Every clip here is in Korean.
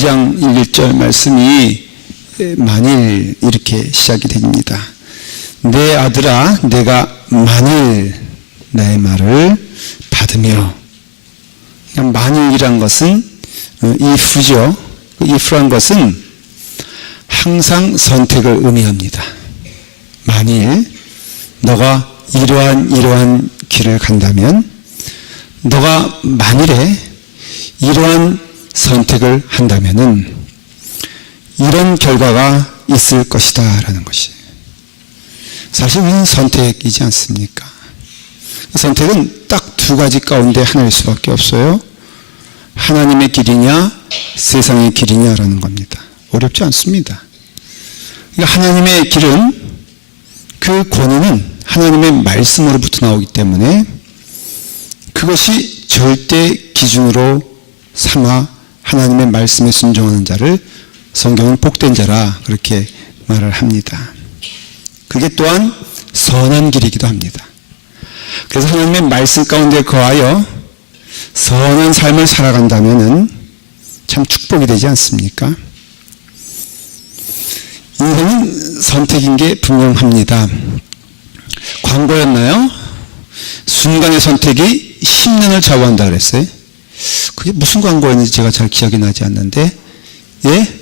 2장 1절 말씀이 만일 이렇게 시작이 됩니다. 내 아들아, 내가 만일 나의 말을 받으며, 만일이란 것은 if죠. if란 것은 항상 선택을 의미합니다. 만일 너가 이러한 길을 간다면, 너가 만일에 이러한 선택을 한다면은 이런 결과가 있을 것이다 라는 것이에요. 사실 우리는 선택이지 않습니까? 선택은 딱 두 가지 가운데 하나일 수밖에 없어요. 하나님의 길이냐 세상의 길이냐라는 겁니다. 어렵지 않습니다. 그러니까 하나님의 길은, 그 권위는 하나님의 말씀으로부터 나오기 때문에 그것이 절대 기준으로 삼아 하나님의 말씀에 순종하는 자를 성경은 복된 자라 그렇게 말을 합니다. 그게 또한 선한 길이기도 합니다. 그래서 하나님의 말씀 가운데 거하여 선한 삶을 살아간다면 참 축복이 되지 않습니까? 인생은 선택인 게 분명합니다. 광고였나요? 순간의 선택이 10년을 좌우한다 그랬어요. 그게 무슨 광고였는지 제가 잘 기억이 나지 않는데, 예?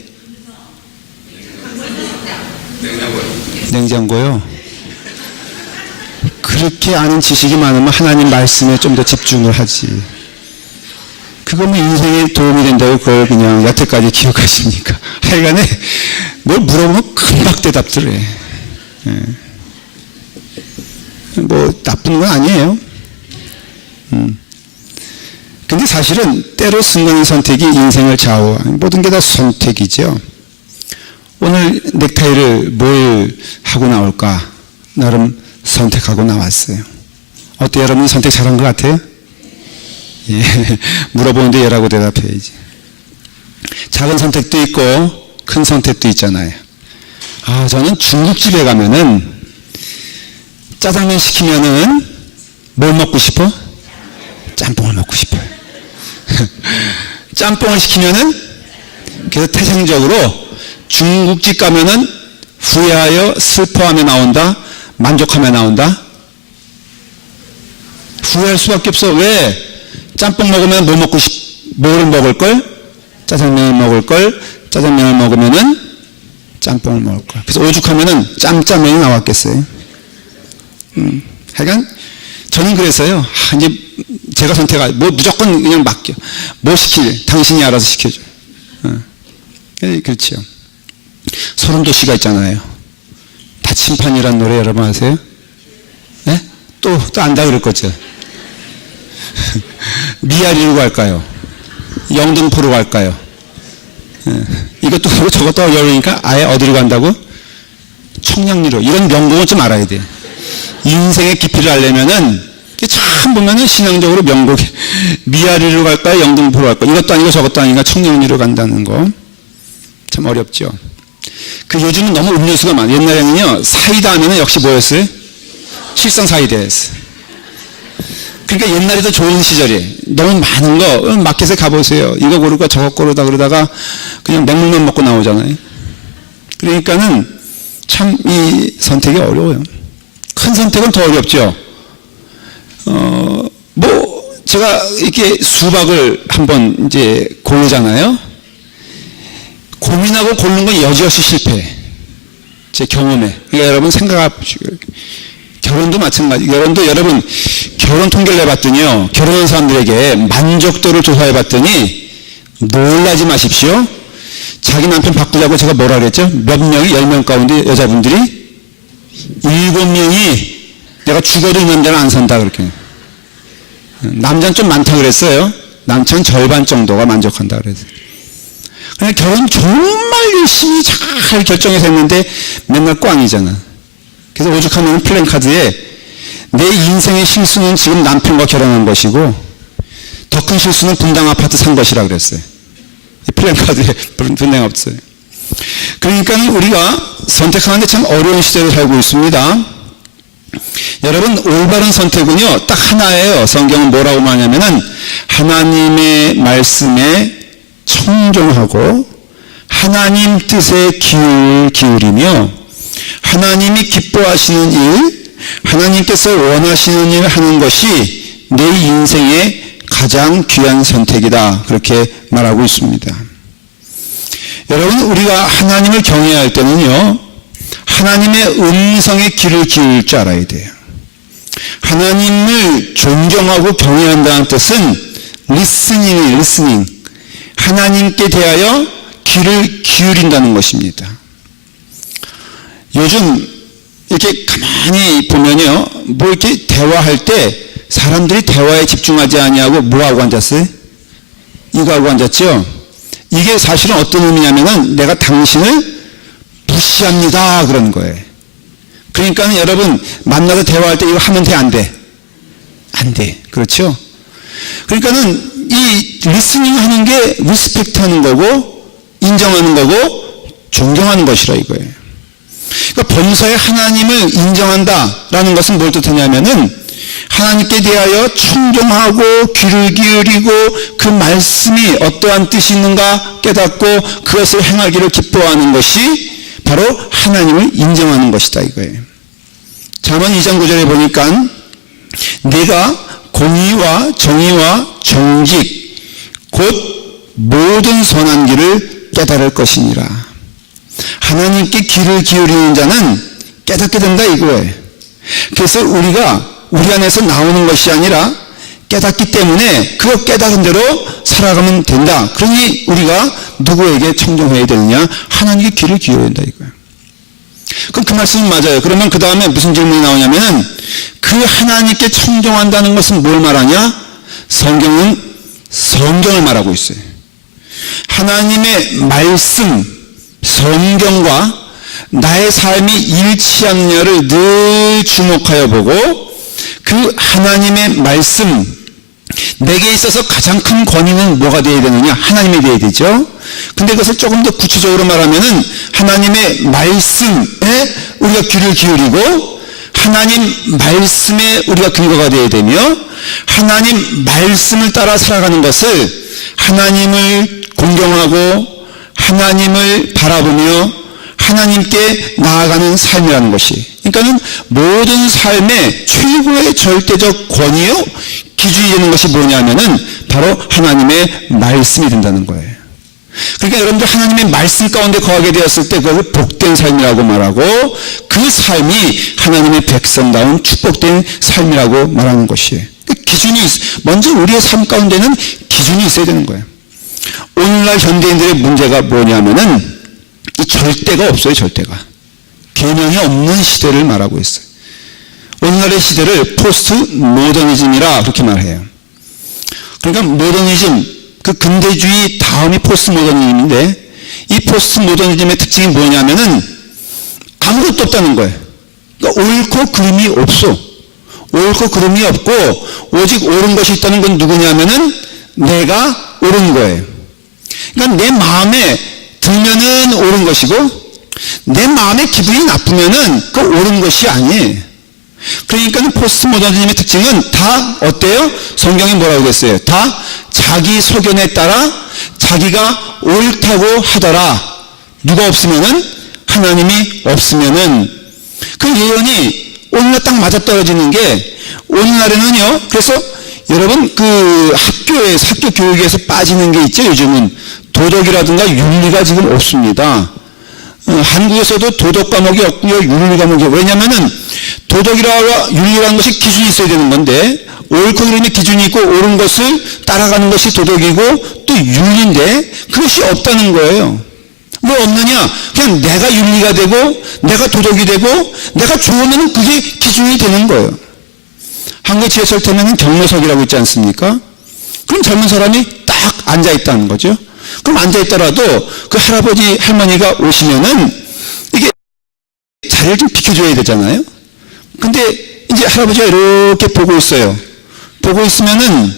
냉장고요. 그렇게 아는 지식이 많으면 하나님 말씀에 좀 더 집중을 하지. 그거 뭐 인생에 도움이 된다고 그걸 그냥 여태까지 기억하십니까? 하여간에 뭘 물어보면 금방 대답들 해. 뭐 나쁜 건 아니에요. 근데 사실은 때로 순간의 선택이 인생을 좌우하는, 모든 게 다 선택이죠. 오늘 넥타이를 뭘 하고 나올까 나름 선택하고 나왔어요. 어때요? 여러분 선택 잘한 것 같아요? 예. 물어보는데 예라고 대답해야지. 작은 선택도 있고 큰 선택도 있잖아요. 저는 중국집에 가면은 짜장면 시키면은 뭘 먹고 싶어? 짬뽕을 먹고 싶어요. 짬뽕을 시키면은, 그래서 태생적으로 중국집 가면은 후회하여 슬퍼하며 나온다, 만족하며 나온다? 후회할 수밖에 없어. 왜? 짬뽕 먹으면 뭐를 먹을걸? 짜장면을 먹을걸? 짜장면을 먹으면은 짬뽕을 먹을걸. 그래서 오죽하면은 짬짜면이 나왔겠어요. 하여간 저는 그래서요, 이제 제가 선택할, 뭐 무조건 그냥 맡겨. 뭐 시킬, 당신이 알아서 시켜줘. 그렇죠. 소름도 씨가 있잖아요. 다침판이라는 노래 여러분 아세요? 네? 또 안다 그럴 거죠. 미아리로 갈까요? 영등포로 갈까요? 이것도 하고 저것도 어려우니까 아예 어디로 간다고? 청량리로. 이런 명곡은 좀 알아야 돼요. 인생의 깊이를 알려면은 참 보면은 신앙적으로 명곡이 미아리로 갈까요? 영등포로 갈까요? 이것도 아니고 저것도 아니니까 청량리로 간다는 거 참 어렵죠. 요즘은 너무 음료수가 많아요. 옛날에는요, 사이다 하면은 역시 뭐였어요? 실성 사이다였어요. 그러니까 옛날에 더 좋은 시절이에요. 너무 많은 거, 마켓에 가보세요. 이거 고르고 저거 고르다 그러다가 그냥 맹물만 먹고 나오잖아요. 그러니까는 참 이 선택이 어려워요. 큰 선택은 더 어렵죠. 제가 이렇게 수박을 한번 이제 고르잖아요. 고민하고 고르는 건 여지없이 실패해. 제 경험에. 그러니까 여러분 생각해 보시고. 결혼도 마찬가지. 여러분 결혼 통계를 내봤더니요, 결혼한 사람들에게 만족도를 조사해 봤더니 놀라지 마십시오. 자기 남편 바꾸자고 제가 뭐라 그랬죠? 몇 명이 10명 가운데 여자분들이 7명이 내가 죽어도 이 남자는 안 산다 그렇게. 남자는 좀 많다 그랬어요. 남자는 절반 정도가 만족한다 그랬어요. 그냥 결혼 정말 열심히 잘 결정해서 했는데 맨날 꽝이잖아. 그래서 오죽하면 플랜카드에 내 인생의 실수는 지금 남편과 결혼한 것이고 더 큰 실수는 분당 아파트 산 것이라 그랬어요. 이 플랜카드에 분당 없어요. 그러니까 우리가 선택하는데 참 어려운 시대를 살고 있습니다. 여러분, 올바른 선택은요 딱 하나예요. 성경은 뭐라고 말하냐면은 하나님의 말씀에 청종하고 하나님 뜻에 귀를 기울이며 하나님이 기뻐하시는 일, 하나님께서 원하시는 일을 하는 것이 내 인생의 가장 귀한 선택이다. 그렇게 말하고 있습니다. 여러분, 우리가 하나님을 경외해야 할 때는요, 하나님의 음성에 귀를 기울일 줄 알아야 돼요. 하나님을 존경하고 경외한다는 뜻은 listening. 하나님께 대하여 귀를 기울인다는 것입니다. 요즘 이렇게 가만히 보면요, 뭐 이렇게 대화할 때 사람들이 대화에 집중하지 아니하고 뭐 하고 앉았어요? 이거 하고 앉았죠? 이게 사실은 어떤 의미냐면은 내가 당신을 무시합니다 그런 거예요. 그러니까 여러분 만나서 대화할 때 이거 하면 돼, 안 돼? 안 돼. 그렇죠? 그러니까는 이 리스닝 하는 게 리스펙트 하는 거고 인정하는 거고 존경하는 것이라 이거예요. 그러니까 범사에 하나님을 인정한다라는 것은 뭘 뜻하냐면은 하나님께 대하여 청종하고 귀를 기울이고 그 말씀이 어떠한 뜻이 있는가 깨닫고 그것을 행하기를 기뻐하는 것이 바로 하나님을 인정하는 것이다 이거예요. 잠언 2장 9절에 보니까 내가 공의와 정의와 정직 곧 모든 선한 길을 깨달을 것이니라. 하나님께 귀를 기울이는 자는 깨닫게 된다 이거예요. 그래서 우리가 우리 안에서 나오는 것이 아니라 깨닫기 때문에 그 깨달은 대로 살아가면 된다. 그러니 우리가 누구에게 청종해야 되느냐? 하나님께 귀를 기울인다 이거예요. 그럼 그 말씀은 맞아요. 그러면 그 다음에 무슨 질문이 나오냐면은 그 하나님께 청종한다는 것은 뭘 말하냐? 성경은 성경을 말하고 있어요. 하나님의 말씀, 성경과 나의 삶이 일치하느냐를 늘 주목하여 보고 그 하나님의 말씀, 내게 있어서 가장 큰 권위는 뭐가 되어야 되느냐? 하나님이 되어야 되죠. 근데 그것을 조금 더 구체적으로 말하면은 하나님의 말씀에 우리가 귀를 기울이고 하나님 말씀에 우리가 근거가 되어야 되며 하나님 말씀을 따라 살아가는 것을 하나님을 공경하고 하나님을 바라보며 하나님께 나아가는 삶이라는 것이, 그러니까는 모든 삶의 최고의 절대적 권위요 기준이 되는 것이 뭐냐면은 바로 하나님의 말씀이 된다는 거예요. 그러니까 여러분들 하나님의 말씀 가운데 거하게 되었을 때 그것을 복된 삶이라고 말하고 그 삶이 하나님의 백성다운 축복된 삶이라고 말하는 것이에요. 기준이 먼저 우리의 삶 가운데는 기준이 있어야 되는 거예요. 오늘날 현대인들의 문제가 뭐냐면은 이 절대가 없어요. 절대가 계명이 없는 시대를 말하고 있어요. 오늘날의 시대를 포스트 모더니즘이라 그렇게 말해요. 그러니까 모더니즘, 그 근대주의 다음이 포스트 모더니즘인데 이 포스트 모더니즘의 특징이 뭐냐면은 아무것도 없다는 거예요. 그러니까 옳고 그름이 없어. 옳고 그름이 없고 오직 옳은 것이 있다는 건 누구냐면은 내가 옳은 거예요. 그러니까 내 마음에 들면은 옳은 것이고 내 마음에 기분이 나쁘면은 그 옳은 것이 아니에요. 그러니까 포스트 모더니즘의 특징은 다 어때요? 성경이 뭐라고 했어요? 다 자기 소견에 따라 자기가 옳다고 하더라. 누가 없으면은 하나님이 없으면은 그 예언이 오늘날 딱 맞아떨어지는 게 오늘날에는요. 그래서 여러분 그 학교 교육에서 빠지는 게 있죠. 요즘은 도덕이라든가 윤리가 지금 없습니다. 한국에서도 도덕 과목이 없고요. 윤리 과목이 없고요. 왜냐면은 도덕이라고 윤리라는 것이 기준이 있어야 되는 건데 옳고 그름의 기준이 있고 옳은 것을 따라가는 것이 도덕이고 또 윤리인데 그것이 없다는 거예요. 왜 없느냐? 그냥 내가 윤리가 되고 내가 도덕이 되고 내가 좋으면 그게 기준이 되는 거예요. 한국 지하철 타면 경로석이라고 있지 않습니까? 그럼 젊은 사람이 딱 앉아있다는 거죠. 그럼 앉아있더라도 그 할아버지 할머니가 오시면은 이게 자리를 좀 비켜줘야 되잖아요. 근데 이제 할아버지가 이렇게 보고 있어요. 보고 있으면은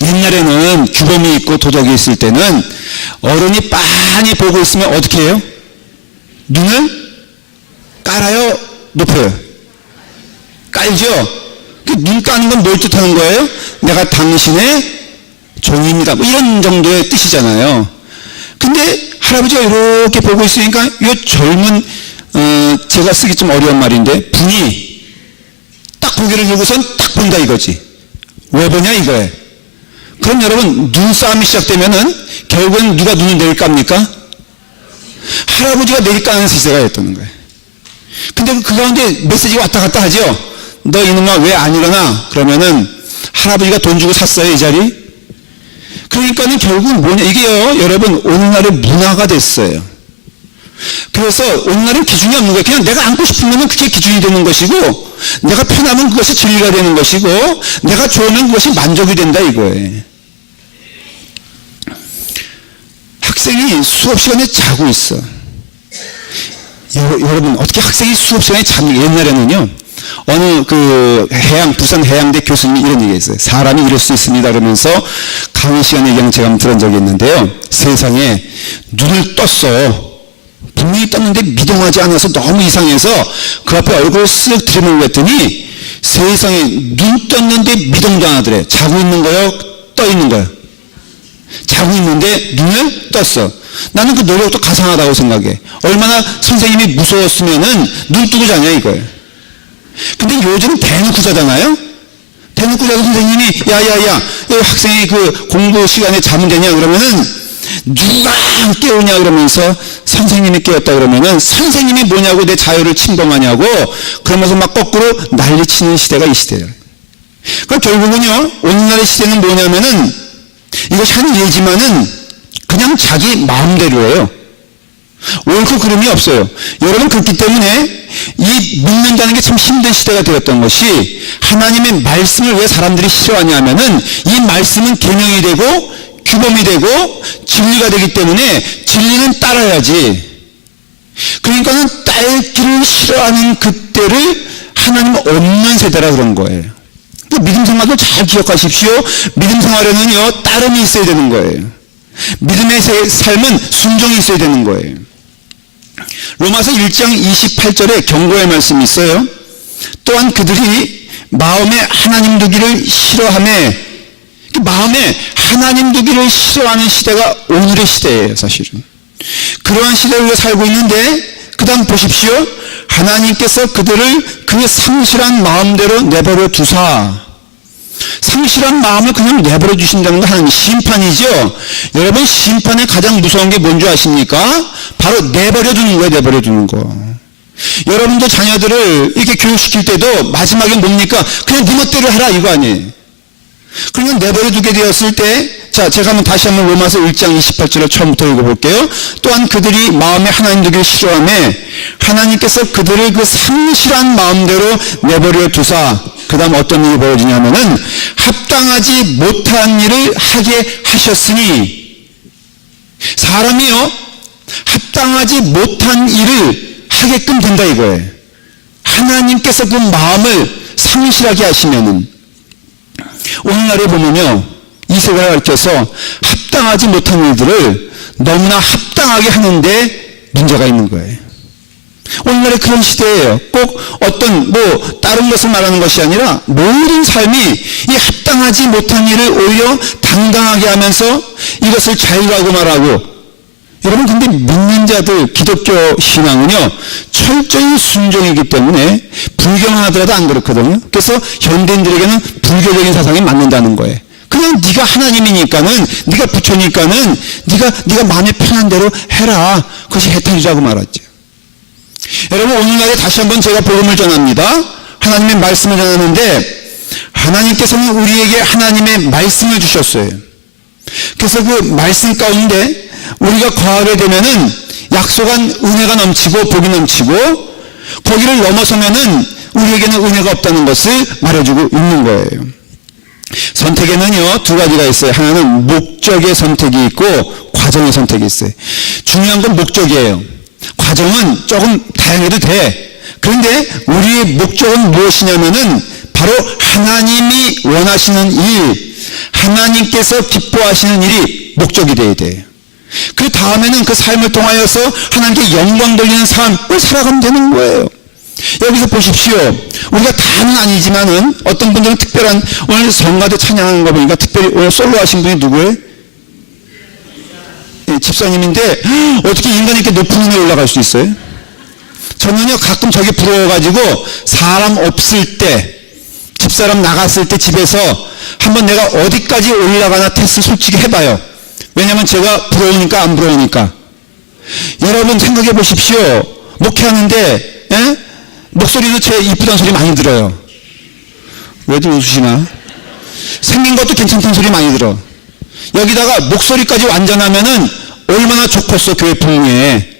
옛날에는 규범이 있고 도덕이 있을 때는 어른이 빤히 보고 있으면 어떻게 해요? 눈을 깔아요? 높여요? 깔죠? 눈 까는 건 뭘 뜻하는 거예요? 내가 당신의 종입니다. 뭐 이런 정도의 뜻이잖아요. 근데 할아버지가 이렇게 보고 있으니까 이 젊은 제가 쓰기 좀 어려운 말인데 분이 딱 고개를 들고선 딱 본다 이거지. 왜 보냐 이거예요. 그럼 여러분 눈싸움이 시작되면은 결국은 누가 눈을 내릴까 합니까? 할아버지가 내릴까 하는 시대가 됐다는 거예요. 근데 그 가운데 메시지가 왔다 갔다 하죠. 너 이놈아 왜 안 일어나? 그러면은 할아버지가 돈 주고 샀어요 이 자리. 그러니까는 결국은 뭐냐 이게요 여러분 오늘날의 문화가 됐어요. 그래서 오늘날은 기준이 없는 거예요. 그냥 내가 안고 싶으면 그게 기준이 되는 것이고 내가 편하면 그것이 진리가 되는 것이고 내가 좋으면 그것이 만족이 된다 이거예요. 학생이 수업 시간에 자고 있어. 여러분 어떻게 학생이 수업 시간에 자는 옛날에는요 어느 부산 해양대 교수님이 이런 얘기했어요. 사람이 이럴 수 있습니다 그러면서 강의 시간에 얘기한 제가 한번 들은 적이 있는데요. 세상에 눈을 떴어. 분명히 떴는데 미동하지 않아서 너무 이상해서 그 앞에 얼굴을 쓱 들이밀었더니 세상에 눈 떴는데 미동도 안 하더래. 자고 있는 거요? 떠 있는 거요? 자고 있는데 눈을 떴어. 나는 그 노력도 가상하다고 생각해. 얼마나 선생님이 무서웠으면은 눈 뜨고 자냐 이거예요. 근데 요즘 대놓고 자잖아요? 대놓고 자서 선생님이 야야야 학생이 그 공부 시간에 자면 되냐 그러면은 누가 깨우냐 그러면서 선생님이 깨웠다 그러면은 선생님이 뭐냐고 내 자유를 침범하냐고 그러면서 막 거꾸로 난리치는 시대가 이 시대예요. 그러니까 결국은요 오늘날의 시대는 뭐냐면은 이것이 한 예지만은 그냥 자기 마음대로예요. 옳고 그름이 없어요. 여러분 그렇기 때문에 이 믿는다는 게 참 힘든 시대가 되었던 것이 하나님의 말씀을 왜 사람들이 싫어하냐면은 이 말씀은 계명이 되고 규범이 되고 진리가 되기 때문에 진리는 따라야지. 그러니까는 따르기를 싫어하는 그때를 하나님 없는 세대라 그런 거예요. 믿음 생활도 잘 기억하십시오. 믿음 생활에는요 따름이 있어야 되는 거예요. 믿음의 삶은 순종이 있어야 되는 거예요. 로마서 1장 28절에 경고의 말씀이 있어요. 또한 그들이 마음에 하나님 두기를 싫어하며 마음에 하나님 두기를 싫어하는 시대가 오늘의 시대예요. 사실은 그러한 시대에 우리가 살고 있는데 그 다음 보십시오. 하나님께서 그들을 그 상실한 마음대로 내버려 두사. 상실한 마음을 그냥 내버려 주신다는 건 하나님 심판이죠. 여러분 심판의 가장 무서운 게 뭔지 아십니까? 바로 내버려 두는 거예요. 내버려 두는 거. 여러분도 자녀들을 이렇게 교육시킬 때도 마지막에 뭡니까? 그냥 네 멋대로 해라 이거 아니에요. 그러면 내버려 두게 되었을 때 자 제가 다시 한번 로마서 1장 28절을 처음부터 읽어볼게요. 또한 그들이 마음에 하나님 두기를 싫어하며 하나님께서 그들을 그 상실한 마음대로 내버려 두사. 그 다음 어떤 일이 벌어지냐면은 합당하지 못한 일을 하게 하셨으니 사람이요 합당하지 못한 일을 하게끔 된다 이거예요. 하나님께서 그 마음을 상실하게 하시면은 오늘날에 보면요 이 세계를 가르쳐서 합당하지 못한 일들을 너무나 합당하게 하는데 문제가 있는 거예요. 오늘날의 그런 시대예요. 꼭 어떤 다른 것을 말하는 것이 아니라 모든 삶이 이 합당하지 못한 일을 오히려 당당하게 하면서 이것을 자유라고 말하고 여러분 근데 믿는 자들 기독교 신앙은요 철저히 순종이기 때문에 불교만 하더라도 안 그렇거든요. 그래서 현대인들에게는 불교적인 사상이 맞는다는 거예요. 그냥 네가 하나님이니까는 네가 부처니까는 네가 마음에 편한 대로 해라. 그것이 해탈이라고 말하죠. 여러분 오늘날에 다시 한번 제가 복음을 전합니다. 하나님의 말씀을 전하는데 하나님께서는 우리에게 하나님의 말씀을 주셨어요. 그래서 그 말씀 가운데 우리가 거하게 되면은 약속한 은혜가 넘치고 복이 넘치고 거기를 넘어서면은 우리에게는 은혜가 없다는 것을 말해주고 있는 거예요. 선택에는요 두 가지가 있어요. 하나는 목적의 선택이 있고 과정의 선택이 있어요. 중요한 건 목적이에요. 과정은 조금 다양해도 돼. 그런데 우리의 목적은 무엇이냐면은 바로 하나님이 원하시는 일, 하나님께서 기뻐하시는 일이 목적이 돼야 돼요. 그 다음에는 그 삶을 통하여서 하나님께 영광 돌리는 삶을 살아가면 되는 거예요. 여기서 보십시오. 우리가 다는 아니지만은 어떤 분들은 특별한 오늘 성가대 찬양하는 거 보니까 특별히 오늘 솔로 하신 분이 누구예요? 예, 집사님인데 어떻게 인간이 이렇게 높은 운에 올라갈 수 있어요? 저는요 가끔 저게 부러워가지고 사람 없을 때, 집사람 나갔을 때 집에서 한번 내가 어디까지 올라가나 테스트 솔직히 해봐요. 왜냐면 제가 부러우니까 안 부러우니까. 여러분 생각해 보십시오. 목회하는데 목소리도 제 이쁘다는 소리 많이 들어요. 왜들 웃으시나? 생긴 것도 괜찮다는 소리 많이 들어. 여기다가 목소리까지 완전하면은 얼마나 좋겠어 교회 부흥에.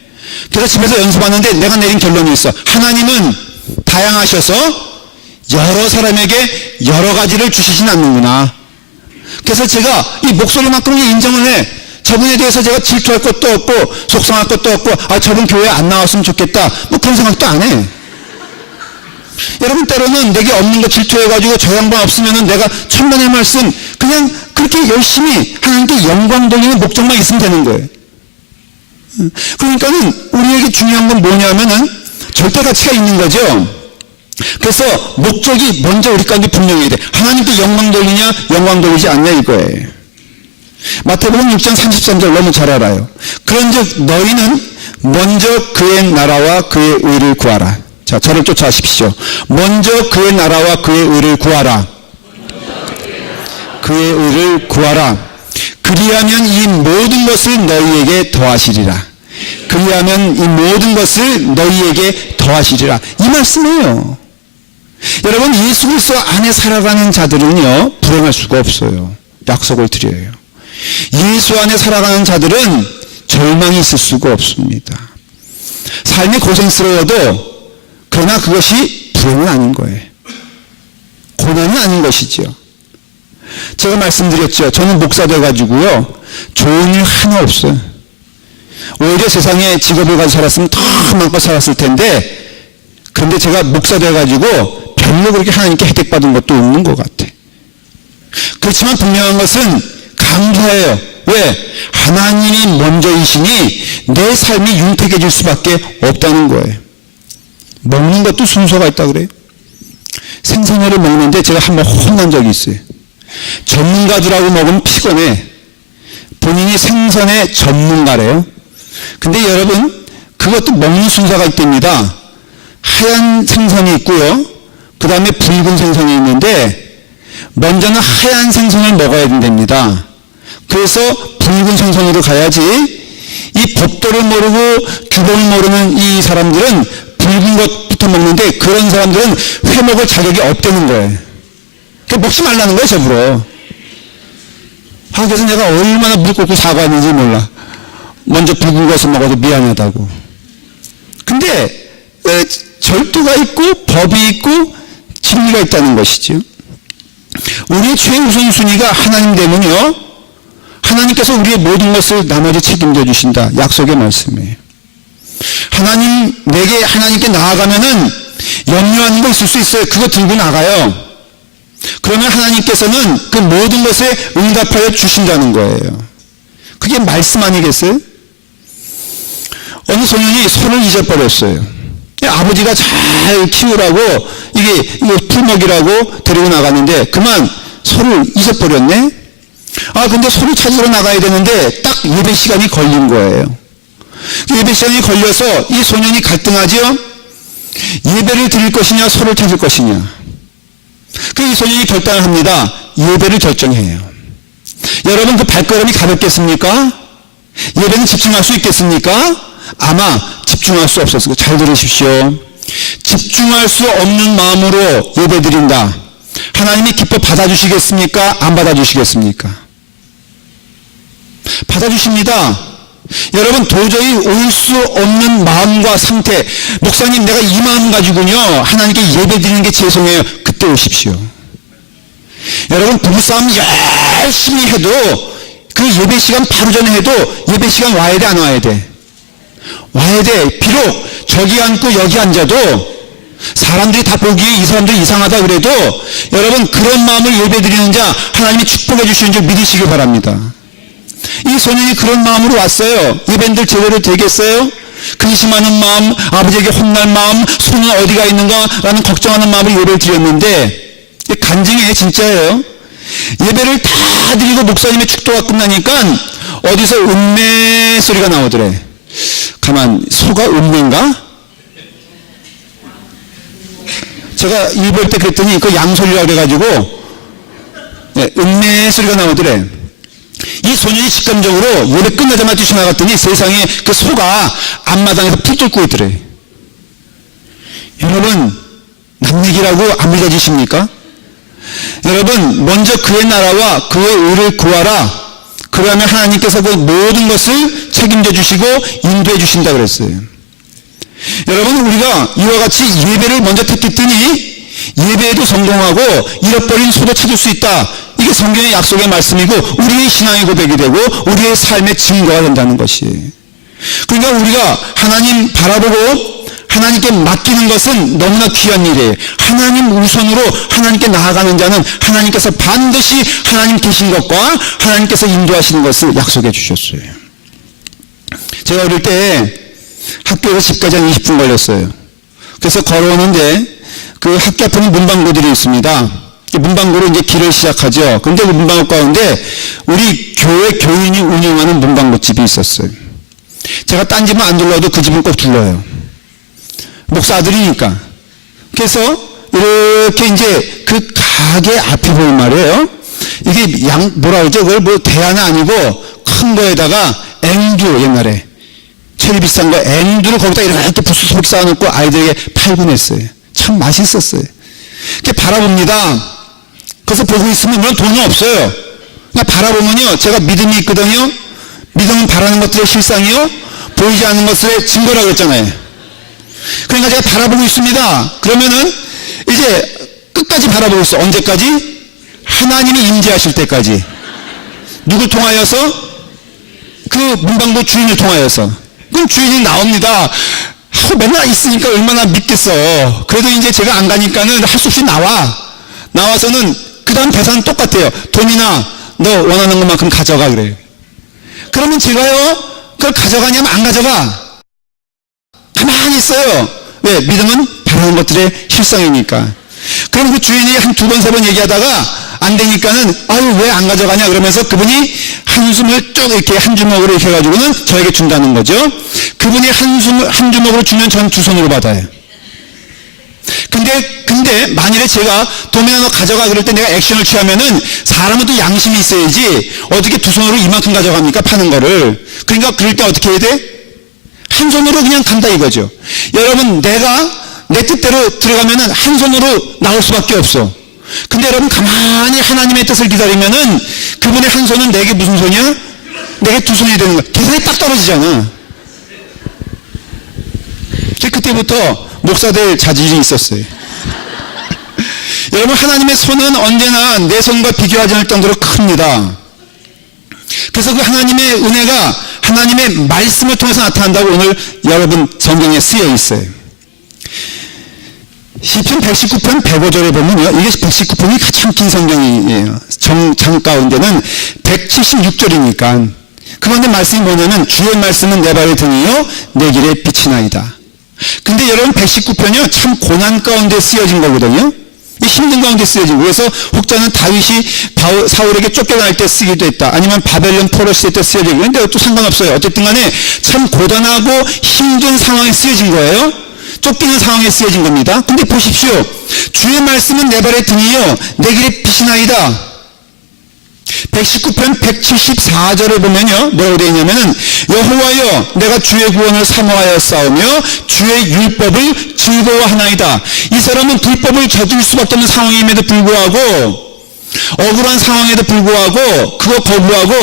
그래서 집에서 연습하는데 내가 내린 결론이 있어. 하나님은 다양하셔서 여러 사람에게 여러 가지를 주시진 않는구나. 그래서 제가 이 목소리만큼은 인정을 해. 저분에 대해서 제가 질투할 것도 없고 속상할 것도 없고 저분 교회에 안 나왔으면 좋겠다 뭐 그런 생각도 안 해. 여러분 때로는 내게 없는 거 질투해가지고 저 양반 없으면은 내가 천만의 말씀 그냥 그렇게 열심히 하나님께 영광 돌리는 목적만 있으면 되는 거예요. 그러니까는 우리에게 중요한 건 뭐냐면은 절대 가치가 있는 거죠. 그래서 목적이 먼저 우리 가운데 분명해야 돼. 하나님께 영광 돌리냐 영광 돌리지 않냐 이거예요. 마태복음 6장 33절 너무 잘 알아요. 그런즉 너희는 먼저 그의 나라와 그의 의를 구하라. 자, 저를 쫓아하십시오. 먼저 그의 나라와 그의 의를 구하라. 그의 의를 구하라. 그리하면 이 모든 것을 너희에게 더하시리라. 그리하면 이 모든 것을 너희에게 더하시리라. 이 말씀이에요. 여러분 예수 그리스도 안에 살아가는 자들은요 불행할 수가 없어요. 약속을 드려요. 예수 안에 살아가는 자들은 절망이 있을 수가 없습니다. 삶이 고생스러워도 그러나 그것이 불행은 아닌 거예요. 고난은 아닌 것이죠. 제가 말씀드렸죠. 저는 목사 돼가지고요 좋은 일 하나 없어요. 오히려 세상에 직업을 가지고 살았으면 더 많고 살았을 텐데, 그런데 제가 목사 돼가지고 별로 그렇게 하나님께 혜택받은 것도 없는 것 같아. 그렇지만 분명한 것은 감사해요. 왜? 하나님이 먼저이시니 내 삶이 윤택해질 수밖에 없다는 거예요. 먹는 것도 순서가 있다 그래요. 생선회를 먹는데 제가 한번 혼난 적이 있어요. 전문가들하고 먹으면 피곤해. 본인이 생선의 전문가래요. 근데 여러분 그것도 먹는 순서가 있답니다. 하얀 생선이 있고요. 그 다음에 붉은 생선이 있는데 먼저는 하얀 생선을 먹어야 된답니다. 그래서 붉은 생선으로 가야지. 이 법도를 모르고 규범을 모르는 이 사람들은 붉은 것부터 먹는데 그런 사람들은 회 먹을 자격이 없다는 거예요. 먹지 말라는 거예요, 저부러. 그래서 내가 얼마나 무릎 꿇고 사과했는지 몰라. 먼저 붉은 것을 먹어도 미안하다고. 근데 절도가 있고 법이 있고 진리가 있다는 것이죠. 우리의 최우선순위가 하나님 되면요 하나님께서 우리의 모든 것을 나머지 책임져 주신다. 약속의 말씀이에요. 내게 하나님께 나아가면은 염려하는 거 있을 수 있어요. 그거 들고 나가요. 그러면 하나님께서는 그 모든 것에 응답하여 주신다는 거예요. 그게 말씀 아니겠어요? 어느 소년이 소를 잊어버렸어요. 아버지가 잘 키우라고 이거 풀 먹이라고 데리고 나갔는데 그만 소를 잊어버렸네. 근데 소를 찾으러 나가야 되는데 딱 예배 시간이 걸린 거예요. 예배 시간이 걸려서 이 소년이 갈등하죠. 예배를 드릴 것이냐 소를 찾을 것이냐. 이 소년이 결단을 합니다. 예배를 결정해요. 여러분 그 발걸음이 가볍겠습니까? 예배는 집중할 수 있겠습니까? 아마 집중할 수 없었을 거예요. 잘 들으십시오. 집중할 수 없는 마음으로 예배 드린다. 하나님이 기뻐 받아주시겠습니까? 안 받아주시겠습니까? 받아주십니다. 여러분 도저히 올 수 없는 마음과 상태, 목사님 내가 이 마음 가지고요 하나님께 예배 드리는 게 죄송해요. 그때 오십시오. 여러분 부부싸움 열심히 해도 그 예배 시간 바로 전에 해도 예배 시간 와야 돼 안 와야 돼? 와야 돼. 비록 저기 앉고 여기 앉아도 사람들이 다 보기에 이 사람들이 이상하다 그래도 여러분 그런 마음을 예배 드리는 자 하나님이 축복해 주시는 줄 믿으시기 바랍니다. 이 소년이 그런 마음으로 왔어요. 예배인들 제대로 되겠어요? 근심하는 마음, 아버지에게 혼날 마음, 손은 어디가 있는가라는 걱정하는 마음으로 예배를 드렸는데 간증이에요. 진짜예요. 예배를 다 드리고 목사님의 축도가 끝나니까 어디서 음메 소리가 나오더래. 가만, 소가 음메인가? 제가 일볼 때 그랬더니 그 양소리라고 그래가지고 네, 음메 소리가 나오더래. 이 소년이 직감적으로 예배 끝나자마자 뛰쳐나갔더니 세상에 그 소가 앞마당에서 풀 뚫고 있더래. 여러분, 남 얘기라고 안 믿어지십니까? 여러분, 먼저 그의 나라와 그의 의를 구하라. 그러면 하나님께서 그 모든 것을 책임져 주시고 인도해 주신다 그랬어요. 여러분, 우리가 이와 같이 예배를 먼저 택했더니 예배에도 성공하고 잃어버린 소도 찾을 수 있다. 이게 성경의 약속의 말씀이고 우리의 신앙의 고백이 되고 우리의 삶의 증거가 된다는 것이에요. 그러니까 우리가 하나님 바라보고 하나님께 맡기는 것은 너무나 귀한 일이에요. 하나님 우선으로 하나님께 나아가는 자는 하나님께서 반드시 하나님 계신 것과 하나님께서 인도하시는 것을 약속해 주셨어요. 제가 어릴 때 학교에서 집까지 한 20분 걸렸어요. 그래서 걸어오는데 그 학교 앞에는 문방구들이 있습니다. 문방구로 이제 길을 시작하죠. 그런데 그 문방구 가운데 우리 교회 교인이 운영하는 문방구 집이 있었어요. 제가 딴 집은 안 둘러도 그 집은 꼭 둘러요. 목사들이니까. 그래서 이렇게 이제 그 가게 앞에 보면 말이에요. 이게 뭐라 그러죠? 그걸 뭐 대안이 아니고 큰 거에다가 앵두, 옛날에 제일 비싼 거 앵두를 거기다 이렇게 부스 속 쌓아놓고 아이들에게 팔곤 했어요. 참 맛있었어요. 이렇게 바라봅니다. 그래서 보고 있으면 물론 돈은 없어요. 그냥 바라보면요, 제가 믿음이 있거든요. 믿음은 바라는 것들의 실상이요, 보이지 않는 것의 증거라고 했잖아요. 그러니까 제가 바라보고 있습니다. 그러면은 이제 끝까지 바라보고 있어. 언제까지? 하나님이 임재하실 때까지. 누굴 통하여서? 그 문방구 주인을 통하여서. 그럼 주인이 나옵니다. 맨날 있으니까 얼마나 믿겠어. 그래도 이제 제가 안 가니까는 할 수 없이 나와서는 그 다음 대사는 똑같아요. 돈이나 너 원하는 것만큼 가져가 그래요. 그러면 제가요, 그걸 가져가냐면 안 가져가. 가만히 있어요. 왜? 믿음은 바라는 것들의 실상이니까. 그럼 그 주인이 한 두 번, 세 번 얘기하다가 안 되니까는 아유 왜 안 가져가냐 그러면서 그분이 한숨을 쭉 이렇게 한 주먹으로 이렇게 해가지고는 저에게 준다는 거죠. 그분이 한 주먹으로 주면 전 두 손으로 받아요. 근데 만일에 제가 도민아 너 가져가 그럴 때 내가 액션을 취하면은 사람은 또 양심이 있어야지 어떻게 두 손으로 이만큼 가져갑니까? 파는 거를. 그러니까 그럴 때 어떻게 해야 돼? 한 손으로 그냥 간다 이거죠. 여러분, 내가 내 뜻대로 들어가면은 한 손으로 나올 수밖에 없어. 근데 여러분 가만히 하나님의 뜻을 기다리면은 그분의 한 손은 내게 무슨 손이야? 내게 두 손이 되는 거야. 계산이 딱 떨어지잖아. 그때부터 목사들 자질이 있었어요. 여러분, 하나님의 손은 언제나 내 손과 비교하지 않을 정도로 큽니다. 그래서 그 하나님의 은혜가 하나님의 말씀을 통해서 나타난다고 오늘 여러분 성경에 쓰여 있어요. 시편 119편 105절에 보면요, 이게 119편이 가장 긴 성경이에요. 장 가운데는 176절이니까. 그런데 말씀이 뭐냐면 주의 말씀은 내 발의 등이요 내 길의 빛이 나이다. 근데 여러분 119편이요 참 고난 가운데 쓰여진 거거든요. 힘든 가운데 쓰여진 거예요. 그래서 혹자는 다윗이 사울에게 쫓겨날 때 쓰기도 했다. 아니면 바벨론 포로 시대 때 쓰여지고. 근데 또 상관없어요. 어쨌든 간에 참 고단하고 힘든 상황에 쓰여진 거예요. 쫓기는 상황에 쓰여진 겁니다. 근데 보십시오. 주의 말씀은 내 발의 등이요 내 길의 빛이 나이다. 119편 174절을 보면요 뭐라고 되어 있냐면은 여호와여 내가 주의 구원을 사모하여 싸우며 주의 율법을 즐거워하나이다. 이 사람은 불법을 저질 수밖에 없는 상황임에도 불구하고 억울한 상황에도 불구하고 그거 거부하고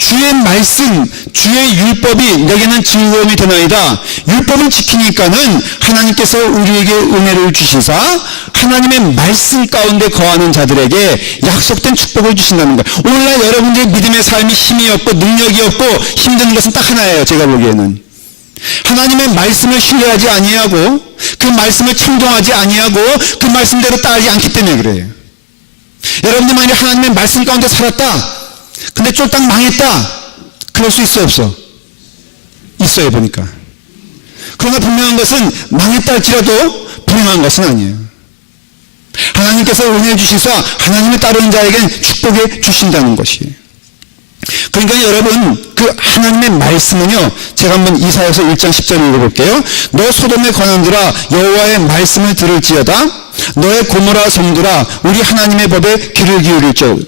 주의 말씀 주의 율법이 내게는 즐거움이 되나이다. 율법을 지키니까는 하나님께서 우리에게 은혜를 주시사 하나님의 말씀 가운데 거하는 자들에게 약속된 축복을 주신다는 거예요. 오늘날 여러분들의 믿음의 삶이 힘이 없고 능력이 없고 힘든 것은 딱 하나예요. 제가 보기에는 하나님의 말씀을 신뢰하지 아니하고 그 말씀을 청종하지 아니하고 그 말씀대로 따르지 않기 때문에 그래요. 여러분들 만약에 하나님의 말씀 가운데 살았다 근데 쫄딱 망했다 그럴 수 있어 없어? 있어요. 보니까. 그러나 분명한 것은 망했다 할지라도 불행한 것은 아니에요. 하나님께서 은혜 주시사 하나님을 따르는 자에겐 축복해 주신다는 것이에요. 그러니까 여러분, 그 하나님의 말씀은요, 제가 한번 이사야서 1장 10절 읽어볼게요. 너 소돔에 관한들아 여호와의 말씀을 들을지어다. 너의 고모라 성들아 우리 하나님의 법에 귀를 기울일지어다.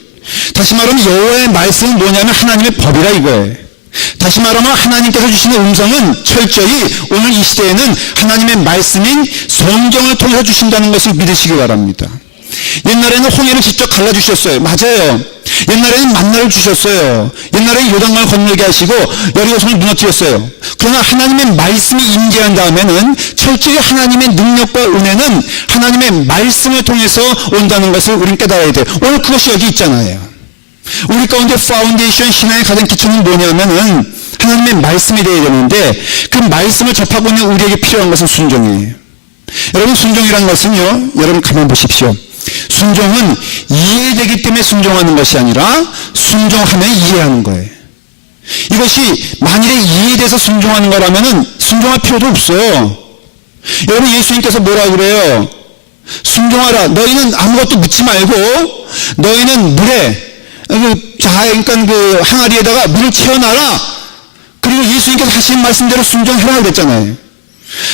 다시 말하면 여호와의 말씀은 뭐냐면 하나님의 법이라 이거예요. 다시 말하면 하나님께서 주시는 음성은 철저히 오늘 이 시대에는 하나님의 말씀인 성경을 통해서 주신다는 것을 믿으시기 바랍니다. 옛날에는 홍해를 직접 갈라주셨어요. 맞아요. 옛날에는 만나를 주셨어요. 옛날에는 요단강을 건너게 하시고 여리고성을 무너뜨렸어요. 그러나 하나님의 말씀이 임재한 다음에는 철저히 하나님의 능력과 은혜는 하나님의 말씀을 통해서 온다는 것을 우리는 깨달아야 돼요. 오늘 그것이 여기 있잖아요. 우리 가운데 파운데이션 신앙의 가장 기초는 뭐냐면은 하나님의 말씀이 되어야 되는데 그 말씀을 접하고 있는 우리에게 필요한 것은 순종이에요. 여러분, 순종이라는 것은요, 여러분 가만 보십시오. 순종은 이해되기 때문에 순종하는 것이 아니라 순종하면 이해하는 거예요. 이것이 만일에 이해돼서 순종하는 거라면은 순종할 필요도 없어요. 여러분, 예수님께서 뭐라 그래요? 순종하라. 너희는 아무것도 묻지 말고 너희는 물에 그러니까 그 항아리에다가 물을 채워놔라. 그리고 예수님께서 하신 말씀대로 순종해라 그랬잖아요.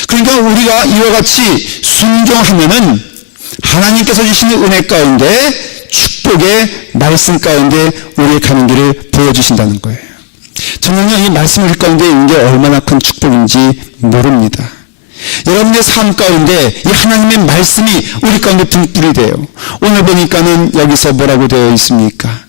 그러니까 우리가 이와 같이 순종하면은 하나님께서 주시는 은혜 가운데 축복의 말씀 가운데 우리의 가는 길을 보여주신다는 거예요. 저는요, 이 말씀을 가운데 있는 게 얼마나 큰 축복인지 모릅니다. 여러분의 삶 가운데 이 하나님의 말씀이 우리 가운데 등불이 돼요. 오늘 보니까는 여기서 뭐라고 되어 있습니까?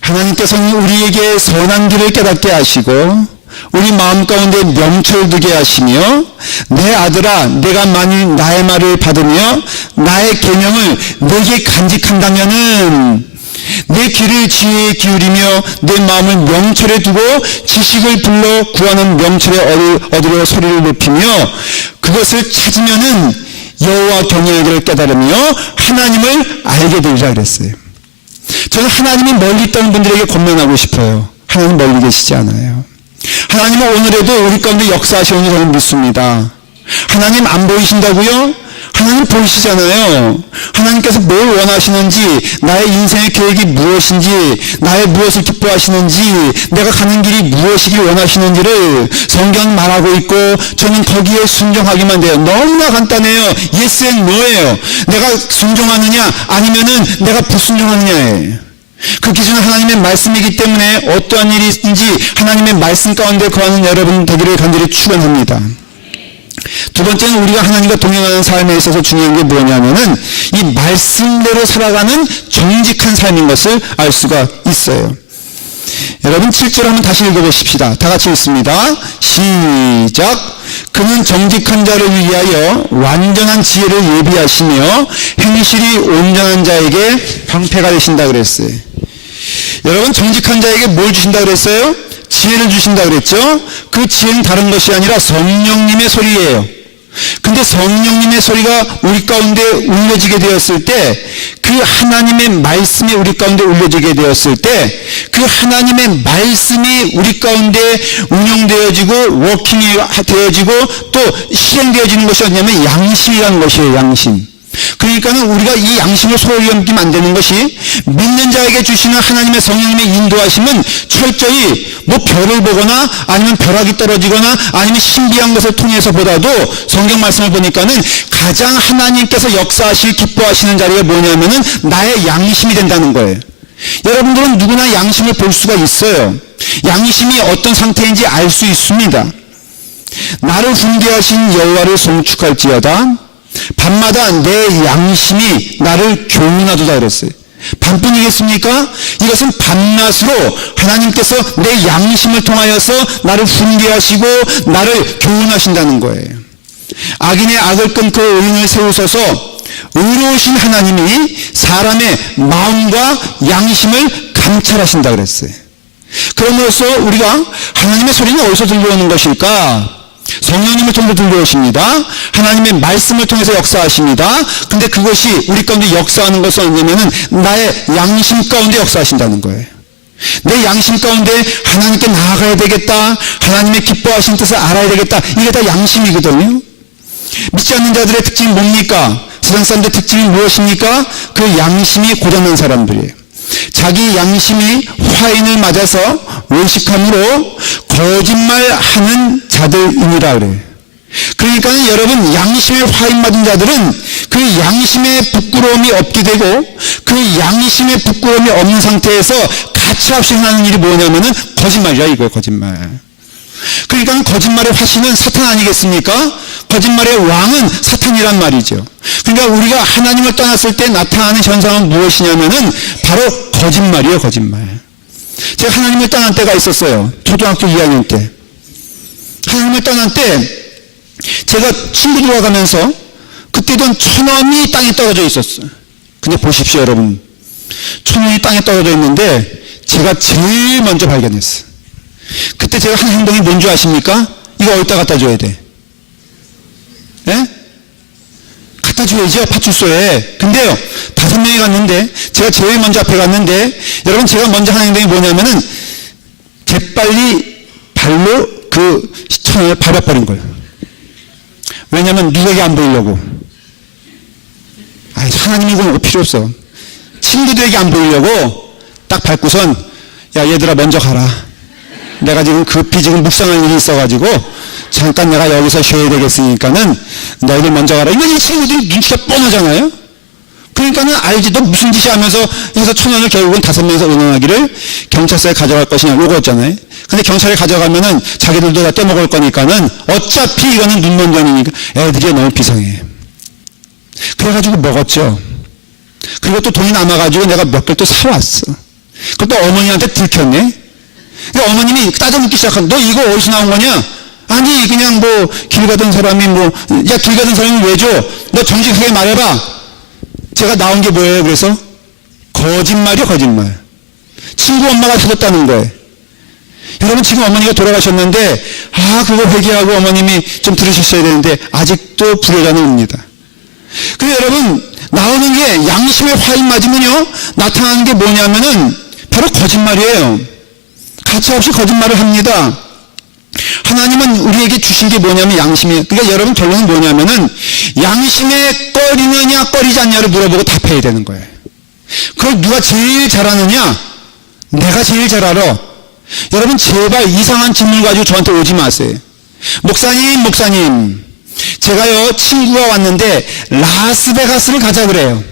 하나님께서는 우리에게 선한 길을 깨닫게 하시고 우리 마음 가운데 명철되게 하시며 내 아들아 내가 만일 나의 말을 받으며 나의 계명을 내게 간직한다면은 내 귀를 지혜에 기울이며 내 마음을 명철에 두고 지식을 불러 구하는 명철에 얻으려 소리를 높이며 그것을 찾으면은 여호와 경외의 길을 깨달으며 하나님을 알게 되리라 그랬어요. 저는 하나님이 멀리 있다는 분들에게 권면하고 싶어요. 하나님 멀리 계시지 않아요. 하나님은 오늘에도 우리 가운데 역사하시는 줄 저는 믿습니다. 하나님 안 보이신다고요? 하나님 보이시잖아요. 하나님께서 뭘 원하시는지, 나의 인생의 계획이 무엇인지, 나의 무엇을 기뻐하시는지, 내가 가는 길이 무엇이길 원하시는지를 성경 말하고 있고 저는 거기에 순종하기만 돼요. 너무나 간단해요. yes and no예요. 내가 순종하느냐 아니면은 내가 불순종하느냐예요. 그 기준은 하나님의 말씀이기 때문에 어떠한 일이든지 하나님의 말씀 가운데 거하는 여러분 되기를 간절히 축원합니다. 두 번째는 우리가 하나님과 동행하는 삶에 있어서 중요한 게 뭐냐면은 이 말씀대로 살아가는 정직한 삶인 것을 알 수가 있어요. 여러분 7절 한번 다시 읽어보십시다. 다 같이 읽습니다. 시작. 그는 정직한 자를 위하여 완전한 지혜를 예비하시며 행실이 온전한 자에게 방패가 되신다 그랬어요. 여러분 정직한 자에게 뭘 주신다 그랬어요? 지혜를 주신다 그랬죠? 그 지혜는 다른 것이 아니라 성령님의 소리예요. 근데 성령님의 소리가 우리 가운데 울려지게 되었을 때, 그 하나님의 말씀이 우리 가운데 울려지게 되었을 때, 그 하나님의 말씀이 우리 가운데 운영되어지고 워킹이 되어지고 또 실행되어지는 것이 뭐냐면 양심이라는 것이에요. 양심. 그러니까는 우리가 이 양심을 소홀히 여기면 안 되는 것이, 믿는 자에게 주시는 하나님의 성령님의 인도하심은 철저히 뭐 별을 보거나 아니면 벼락이 떨어지거나 아니면 신비한 것을 통해서 보다도 성경 말씀을 보니까는 가장 하나님께서 역사하실 기뻐하시는 자리가 뭐냐면은 나의 양심이 된다는 거예요. 여러분들은 누구나 양심을 볼 수가 있어요. 양심이 어떤 상태인지 알 수 있습니다. 나를 훈계하신 여호와를 송축할지어다. 밤마다 내 양심이 나를 교훈하도다 그랬어요. 밤뿐이겠습니까? 이것은 밤낮으로 하나님께서 내 양심을 통하여서 나를 훈계하시고 나를 교훈하신다는 거예요. 악인의 악을 끊고 의인을 세우소서. 의로우신 하나님이 사람의 마음과 양심을 감찰하신다 그랬어요. 그럼으로써 우리가 하나님의 소리는 어디서 들려오는 것일까? 성령님을 통해서 들려오십니다. 하나님의 말씀을 통해서 역사하십니다. 근데 그것이 우리 가운데 역사하는 것은 뭐냐면은 나의 양심 가운데 역사하신다는 거예요. 내 양심 가운데 하나님께 나아가야 되겠다, 하나님의 기뻐하신 뜻을 알아야 되겠다, 이게 다 양심이거든요. 믿지 않는 자들의 특징이 뭡니까? 세상 사람들의 특징이 무엇입니까? 그 양심이 고장난 사람들이에요. 자기 양심이 화인을 맞아서 외식함으로 거짓말하는 자들이니라 그래요. 그러니까 여러분, 양심에 화인 맞은 자들은 그 양심에 부끄러움이 없게 되고 그 양심에 부끄러움이 없는 상태에서 가차없이 하는 일이 뭐냐면은 거짓말이야, 이거 거짓말. 그러니까 거짓말의 화신은 사탄 아니겠습니까? 거짓말의 왕은 사탄이란 말이죠. 그러니까 우리가 하나님을 떠났을 때 나타나는 현상은 무엇이냐면은 바로 거짓말이에요, 거짓말. 제가 하나님을 떠난 때가 있었어요. 초등학교 2학년 때. 하나님을 떠난 때 제가 친구들과 가면서 그때도 1,000원이 땅에 떨어져 있었어요. 근데 보십시오, 여러분. 1,000원이 땅에 떨어져 있는데 제가 제일 먼저 발견했어요. 그때 제가 한 행동이 뭔지 아십니까? 이거 어디다 갖다 줘야 돼? 예? 갖다 줘야죠, 파출소에. 근데요, 5명이 갔는데 제가 제일 먼저 앞에 갔는데 여러분, 제가 먼저 한 행동이 뭐냐면은 재빨리 발로 그 1,000원을 밟아버린 거예요. 왜냐면 누구에게 안 보이려고. 하나님 이건 필요 없어. 친구들에게 안 보이려고 딱 밟고선, 야, 얘들아 먼저 가라. 내가 지금 급히 묵상할 일이 있어가지고 잠깐 내가 여기서 쉬어야 되겠으니까는 너희들 먼저 가라. 이건 이 친구들이 눈치가 뻔하잖아요. 그러니까는 알지, 너 무슨 짓이 하면서 해서 1,000원을 결국은 5명에서 의논하기를 경찰서에 가져갈 것이냐, 요거였잖아요. 근데 경찰에 가져가면은 자기들도 다 떼먹을 거니까는 어차피 이거는 눈먼전이니까 애들이 너무 비상해. 그래가지고 먹었죠. 그리고 또 돈이 남아가지고 내가 몇 개를 또 사왔어. 그것도 어머니한테 들켰네. 그러니까 어머님이 따져묻기 시작한, 너 이거 어디서 나온 거냐? 아니, 그냥 뭐 길 가던 사람이 야, 길 가던 사람이 왜 줘? 너 정직하게 말해봐. 제가 나온 게 뭐예요? 그래서 거짓말이요, 거짓말. 친구 엄마가 사줬다는 거예요. 여러분, 지금 어머니가 돌아가셨는데 그거 회개하고 어머님이 좀 들으셨어야 되는데 아직도 불효자는 옵니다. 그래서 여러분, 나오는 게 양심의 화인 맞으면요, 나타나는 게 뭐냐면은 바로 거짓말이에요. 가차없이 거짓말을 합니다. 하나님은 우리에게 주신 게 뭐냐면 양심이에요. 그러니까 여러분, 결론은 뭐냐면은 양심에 꺼리느냐 꺼리지 않냐를 물어보고 답해야 되는 거예요. 그걸 누가 제일 잘하느냐? 내가 제일 잘 알아. 여러분, 제발 이상한 질문 가지고 저한테 오지 마세요. 목사님, 제가요, 친구가 왔는데 라스베가스를 가자 그래요.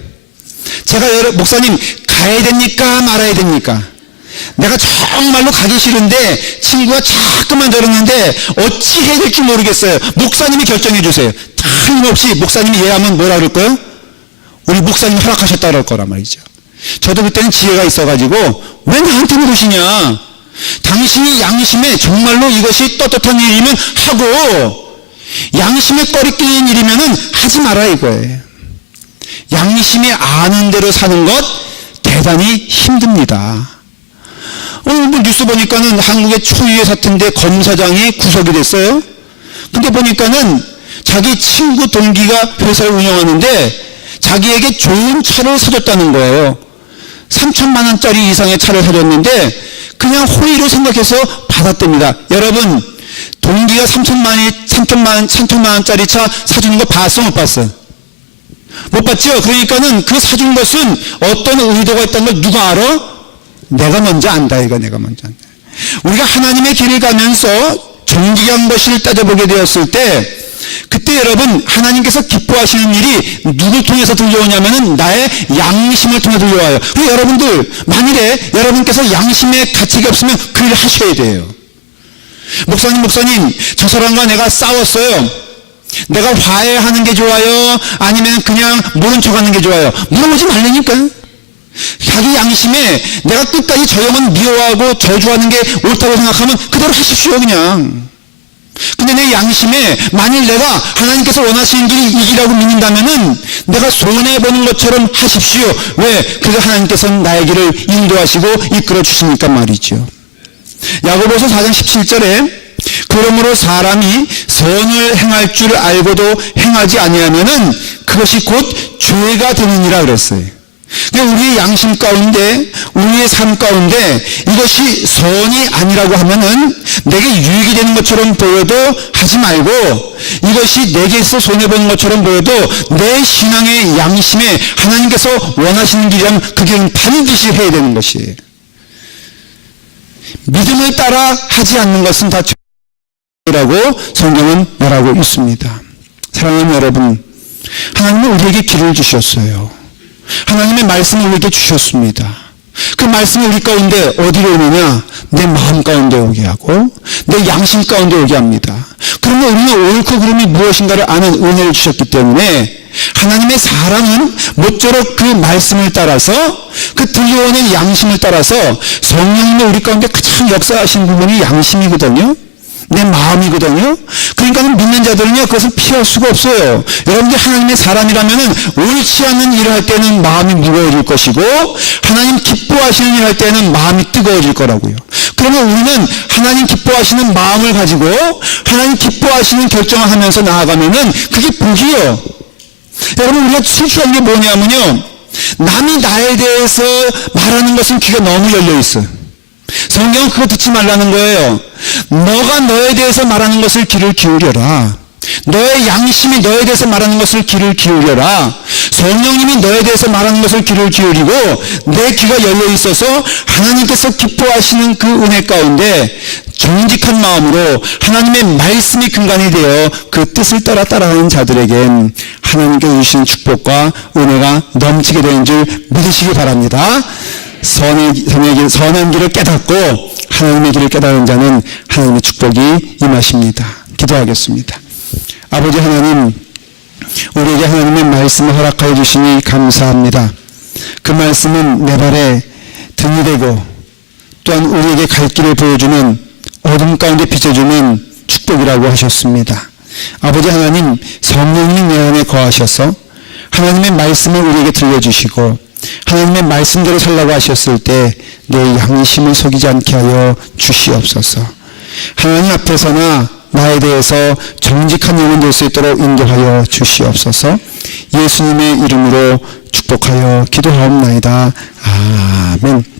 제가 목사님, 가야 됩니까 말아야 됩니까? 내가 정말로 가기 싫은데 친구가 자꾸만 저러는데 어찌 해야 될지 모르겠어요. 목사님이 결정해 주세요. 틀림없이 목사님이 예하면 뭐라 그럴 거예요? 우리 목사님 허락하셨다 그럴 거란 말이죠. 저도 그때는 지혜가 있어가지고, 왜 나한테 물으시냐? 당신이 양심에 정말로 이것이 떳떳한 일이면 하고, 양심에 꺼리끼는 일이면은 하지 마라 이거예요. 양심이 아는 대로 사는 것 대단히 힘듭니다. 오늘 뭐 뉴스 보니까는 한국의 초유의 사태인데 검사장이 구속이 됐어요. 근데 보니까는 자기 친구 동기가 회사를 운영하는데 자기에게 좋은 차를 사줬다는 거예요. 3천만 원짜리 이상의 차를 사줬는데 그냥 호의로 생각해서 받았답니다. 여러분, 동기가 3천만 원짜리 차 사주는 거 봤어, 못 봤어? 못 봤죠? 그러니까는 그 사준 것은 어떤 의도가 있다는 걸 누가 알아? 내가 먼저 안다, 이거 내가 먼저 안다. 우리가 하나님의 길을 가면서 정직한 것을 따져보게 되었을 때, 그때 여러분, 하나님께서 기뻐하시는 일이 누굴 통해서 들려오냐면은 나의 양심을 통해 들려와요. 그리고 여러분들, 만일에 여러분께서 양심의 가책이 없으면 그 일을 하셔야 돼요. 목사님, 저 사람과 내가 싸웠어요. 내가 화해하는 게 좋아요? 아니면 그냥 모른 척 하는 게 좋아요? 물어보지 말라니까. 자기 양심에 내가 끝까지 저 영혼 미워하고 저주하는 게 옳다고 생각하면 그대로 하십시오, 그냥. 근데 내 양심에 만일 내가 하나님께서 원하시는 길이 이 길이라고 믿는다면은 내가 손해보는 것처럼 하십시오. 왜? 그래서 하나님께서는 나의 길을 인도하시고 이끌어 주시니까 말이죠. 야고보서 4장 17절에 그러므로 사람이 선을 행할 줄 알고도 행하지 아니하면은 그것이 곧 죄가 되느니라 그랬어요. 우리의 양심 가운데, 우리의 삶 가운데 이것이 선이 아니라고 하면은 내게 유익이 되는 것처럼 보여도 하지 말고, 이것이 내게서 손해보는 것처럼 보여도 내 신앙의 양심에 하나님께서 원하시는 길이라면 그 길은 반드시 해야 되는 것이에요. 믿음을 따라 하지 않는 것은 다 죄라고 성경은 말하고 있습니다. 사랑하는 여러분, 하나님은 우리에게 길을 주셨어요. 하나님의 말씀을 우리에게 주셨습니다. 그 말씀이 우리 가운데 어디로 오느냐? 내 마음 가운데 오게 하고 내 양심 가운데 오게 합니다. 그러면 우리는 옳고 그름이 무엇인가를 아는 은혜를 주셨기 때문에 하나님의 사랑은 모쪼록 그 말씀을 따라서, 그 들려오는 양심을 따라서, 성령님이 우리 가운데 가장 역사하신 부분이 양심이거든요. 내 마음이거든요. 그러니까 믿는 자들은요, 그것을 피할 수가 없어요. 여러분들이 하나님의 사람이라면은 옳지 않는 일을 할 때는 마음이 무거워질 것이고, 하나님 기뻐하시는 일을 할 때는 마음이 뜨거워질 거라고요. 그러면 우리는 하나님 기뻐하시는 마음을 가지고 하나님 기뻐하시는 결정을 하면서 나아가면은 그게 복이에요. 여러분, 우리가 실수한 게 뭐냐면요, 남이 나에 대해서 말하는 것은 귀가 너무 열려 있어요. 성경은 그거 듣지 말라는 거예요. 너가 너에 대해서 말하는 것을 귀를 기울여라. 너의 양심이 너에 대해서 말하는 것을 귀를 기울여라. 성령님이 너에 대해서 말하는 것을 귀를 기울이고 내 귀가 열려 있어서 하나님께서 기뻐하시는 그 은혜 가운데 정직한 마음으로 하나님의 말씀이 근간이 되어 그 뜻을 따라가는 자들에겐 하나님께 주신 축복과 은혜가 넘치게 되는 줄 믿으시기 바랍니다. 선한 길을 깨닫고 하나님의 길을 깨달은 자는 하나님의 축복이 임하십니다. 기도하겠습니다. 아버지 하나님, 우리에게 하나님의 말씀을 허락하여 주시니 감사합니다. 그 말씀은 내 발에 등이 되고 또한 우리에게 갈 길을 보여주는, 어둠 가운데 비춰주는 축복이라고 하셨습니다. 아버지 하나님, 성령님 내 안에 거하셔서 하나님의 말씀을 우리에게 들려주시고 하나님의 말씀대로 살라고 하셨을 때 내 양심을 속이지 않게 하여 주시옵소서. 하나님 앞에서나 나에 대해서 정직한 영혼 될 수 있도록 인도하여 주시옵소서. 예수님의 이름으로 축복하여 기도하옵나이다. 아멘.